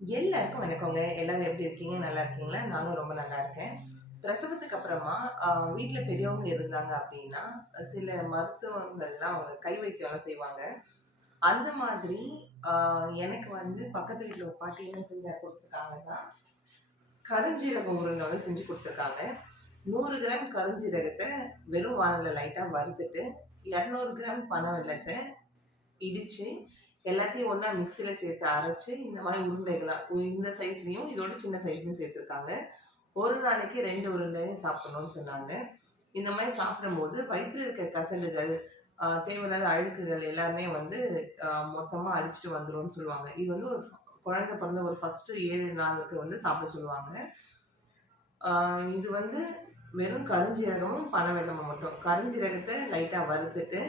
எல்லாருக்கும் வணக்கங்க. எல்லாரும் எப்படி இருக்கீங்க? நல்லா இருக்கீங்களா? நானும் ரொம்ப நல்லா இருக்கேன். பிரசவத்துக்கு அப்புறமா வீட்ல பெரியவங்க இருந்தாங்க அப்படின்னா, சில மருத்துவங்கள்லாம் அவங்க கை வைத்தியம்லாம் செய்வாங்க. அந்த மாதிரி அ எனக்கு வந்து பக்கத்து வீட்ல ஒரு பாட்டி என்ன செஞ்சு குடுத்துருக்காங்கன்னா, கருஞ்சீரக உருண்ட வந்து செஞ்சு குடுத்துருக்காங்க. 100 கிராம் கருஞ்சீரகத்த வெறும் வானல்ல லைட்டா வறுத்துட்டு, 200 கிராம் பனவெல்லத்த இடிச்சு, எல்லாத்தையும் ஒண்ணா மிக்ஸியில சேர்த்து அரைச்சு, இந்த மாரி உருண்டைகளா இந்த சைஸ்லயும், இதோட சின்ன சைஸ்லயும் சேர்த்துருக்காங்க. ஒரு நாளைக்கு 2 உருண்டையும் சாப்பிடணும்னு சொன்னாங்க. இந்த மாரி சாப்பிடும்போது வயித்துல இருக்க கசடுகள், தேவையில்லாத அழுக்குகள் எல்லாமே வந்து மொத்தமா அடிச்சுட்டு வந்துரும்னு சொல்லுவாங்க. இது வந்து ஒரு குழந்தை பிறந்த ஒரு ஃபர்ஸ்ட் 7 நாளுக்கு வந்து சாப்பிட சொல்லுவாங்க. ஆ இது வந்து வெறும் கருஞ்சீரகமும், பனவெல்லமும் மட்டும். கருஞ்சீரகத்த லைட்டா வறுத்துட்டு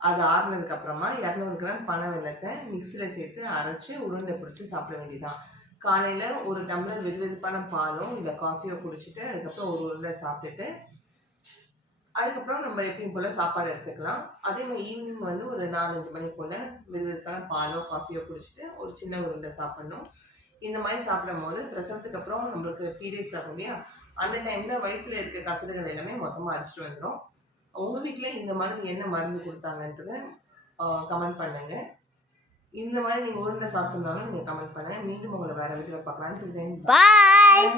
அது ஆறுனதுக்கு அப்புறமா 200 கிராம் பனவெல்லத்த மிக்ஸியில சேர்த்து அரைச்சு உருண்டை பிடிச்சு சாப்பிட வேண்டியதுதான். காலையில ஒரு டம்ளர் வெதுவெதுப்பான பாலோ இல்ல காஃபியோ குடிச்சிட்டு அதுக்கப்புறம் ஒரு உருண்டை சாப்பிட்டுட்டு அதுக்கப்புறம் நம்ம எப்பயும் போல சாப்பாடு எடுத்துக்கலாம். அதே மாதிரி ஈவினிங் வந்து ஒரு 4, 5 மணி போல வெதுவெதுப்பான பாலோ காஃபியோ குடிச்சிட்டு ஒரு சின்ன உருண்டை சாப்பிடணும். இந்த மாதிரி சாப்பிடும்போது பிரசவத்துக்கு அப்புறம் நம்மளுக்கு பீரியட்ஸ் ஆகும் இல்லையா? அந்த டைம்ல வயித்துல இருக்க கசடுகள் எல்லாமே மொத்தமா அடிச்சுட்டு வந்துரும். உங்க வீட்ல இந்த மாதிரி என்ன மருந்து குடுத்தாங்கன்றத கமெண்ட் பண்ணுங்க. இந்த மாதிரி நீங்க உருண்டை சாப்பிட்டுருந்தாலும் நீங்க கமெண்ட் பண்ணுங்க. மீண்டும் உங்கள வேற வீடியோல பார்க்கலாம்னு பாய்.